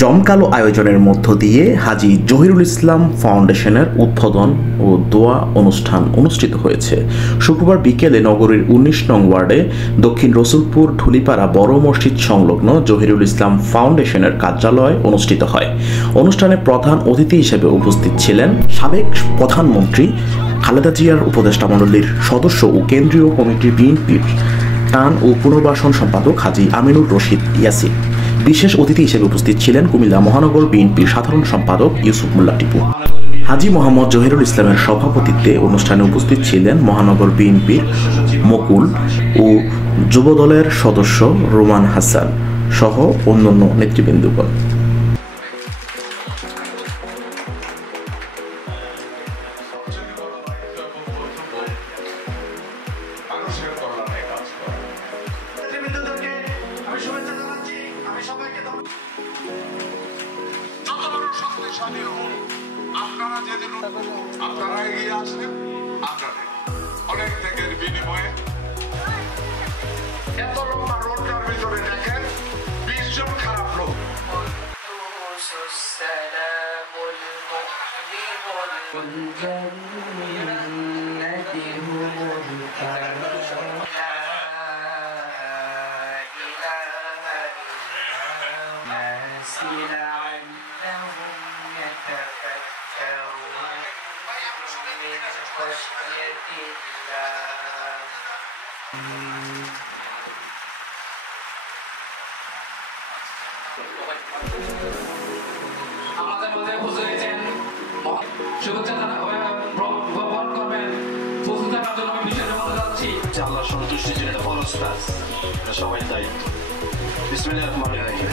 জমকালো আয়োজনের মধ্য দিয়ে হাজী জহিরুল ইসলাম ফাউন্ডেশনের উদ্বোধন ও দোয়া অনুষ্ঠান অনুষ্ঠিত হয়েছে। শুক্রবার বিকেলে নগরীর ১৯ নং ওয়ার্ডে দক্ষিণ রসুলপুর ঢুলিপাড়া বড় মসজিদ সংলগ্ন জহিরুল ইসলাম ফাউন্ডেশনের কার্যালয়ে অনুষ্ঠিত হয়। অনুষ্ঠানে প্রধান অতিথি হিসেবে উপস্থিত ছিলেন সাবেক প্রধানমন্ত্রী খালেদা জিয়ার উপদেষ্টা মণ্ডলীর সদস্য ও কেন্দ্রীয় কমিটির বিএনপির টান ও পুনর্বাসন সম্পাদক হাজী আমিনুর রশিদ ইয়াসিন। বিশেষ অতিথি হিসেবে উপস্থিত ছিলেন কুমিল্লা মহানগর বিএনপির সাধারণ সম্পাদক ইউসুফ মোল্লা টিপু। হাজী মোহাম্মদ জহিরুল ইসলামের সভাপতিত্বে অনুষ্ঠানে উপস্থিত ছিলেন মহানগর বিএনপির মকুল ও যুবদলের সদস্য রোমান হাসান সহ অন্যান্য নেতৃবৃন্দগণ। আপনারা এগিয়ে আসলেন, আপনাদের অনেক ত্যাগের বিনিময়ে এত লম্বা রোডটার ভিতরে দেখেন ২০ জন খারাপ লোক। আমাদের মধ্যে উপস্থিত হয়েছেন শুভেচ্ছা বহন করবেন। উপস্থিত থাকার জন্য আমি বিশেষ ধন্যবাদ জানাচ্ছি। আল্লাহর সন্তুষ্টির জন্য এটা ফরজ কাজ, এটা সবাই দায়িত্ব। বিসমিল্লাহির রহমানির রহিম।